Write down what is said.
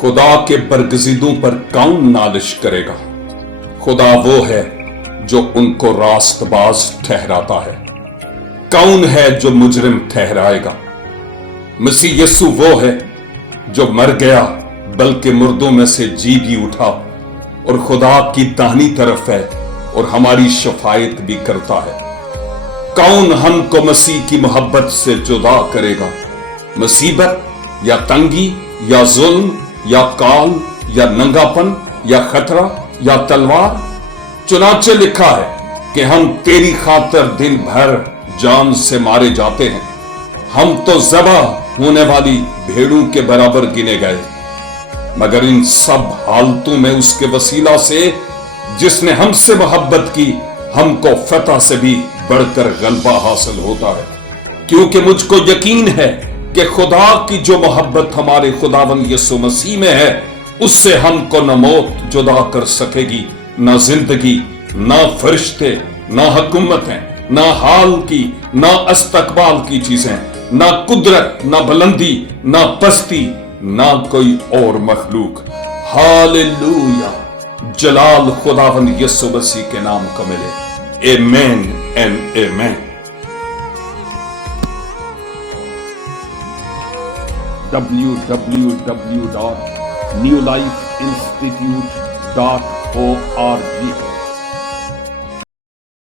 खुदा के बरगजीदों पर कौन नालिश करेगा। खुदा वो है जो उनको रास्तबाज ठहराता है। कौन है जो मुजरिम ठहराएगा। मसीह यस्सु वो है जो मर गया बल्कि मुर्दों में से जी भी उठा और खुदा की दाहिनी तरफ है और हमारी शफायत भी करता है। कौन हमको मसीह की मोहब्बत से जुदा करेगा। मुसीबत या तंगी या जुल्म या काल या नंगापन या खतरा या तलवार। चुनाचे लिखा है कि हम तेरी खातिर दिन भर जान से मारे जाते हैं। हम तो ज़बा होने वाली भेड़ों के बराबर गिने गए, मगर इन सब हालतों में उसके वसीला से जिसने हमसे मोहब्बत की हमको फतह से भी बढ़कर गलबा हासिल होता है। क्योंकि मुझको यकीन है कि खुदा की जो मोहब्बत हमारे खुदावंद यीशु मसीह में है उससे हमको न मौत जुदा कर सकेगी, न जिंदगी, न फरिश्ते, न हुकूमतें, न हाल की, न इस्तकबाल की चीजें, न कुदरत, न बुलंदी, न पस्ती, न कोई और मखलूक। हालेलुया। जलाल खुदावंद यीशु मसीह के नाम को मिले। आमीन एंड आमीन। www.newlifeinstitute.org